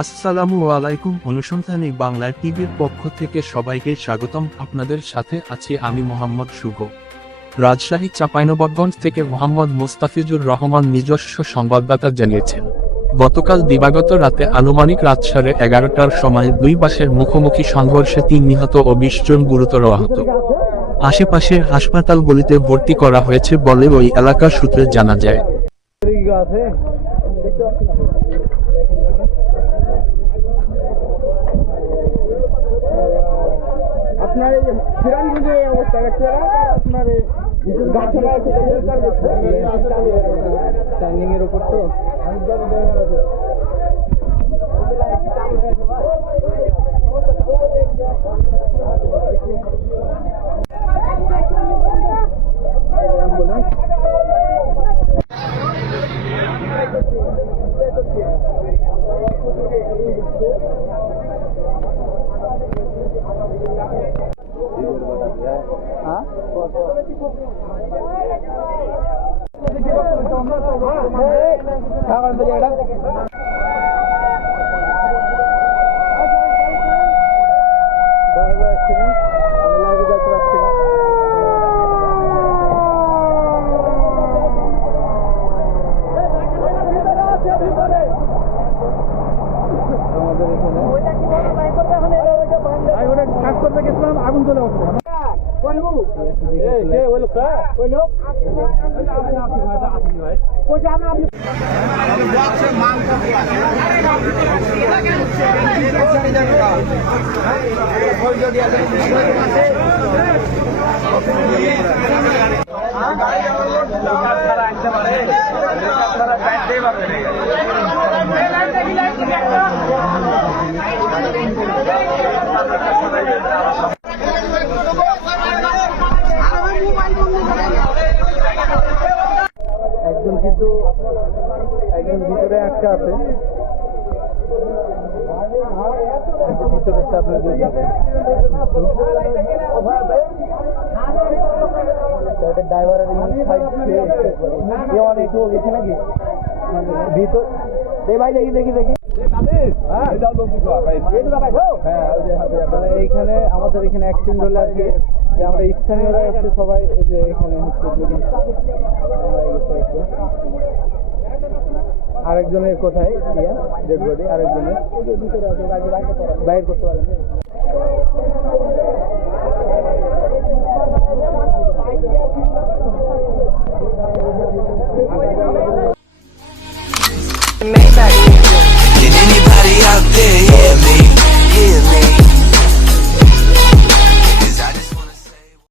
আসসালামু আলাইকুম। অনুসন্ধানী বাংলা টিভির পক্ষ থেকে সবাইকে স্বাগতম। আপনাদের সাথে আছি আমি মোহাম্মদ শুভ। রাজশাহী চাঁপাইনবাবগঞ্জ থেকে মোহাম্মদ মুস্তাফিজুর রহমান নিজস্ব সংবাদদাতা জানিয়েছেন, গতকাল দিবাগত রাতে আনুমানিক রাত 11:30টার সময় দুই বাসের মুখোমুখি সংঘর্ষে 3 নিহত ও 20 জন গুরুতর আহত। আশেপাশের হাসপাতালগুলিতে ভর্তি করা হয়েছে বলে ওই এলাকার সূত্রে জানা যায়। আপনার এই যে সিরাজগঞ্জে অবস্থা দেখতে আপনার গাছপালা টার্নিং এর উপর তো আগুন চলে উঠছে। একজন কিন্তু একজন ভিতরে একটা আছে, ড্রাইভারের একটু গেছে নাকি ভিতর। ভাই দেখি দেখি দেখি এইখানে আমাদের এখানে অ্যাক্সিডেন্ট হলে আর কি যে আমরা স্থানীয়রা হচ্ছে সবাই যে এখানে হচ্ছে আরেকজনের কোথায় ডেড বডি আরেকজনের বাইর করতে পারেন।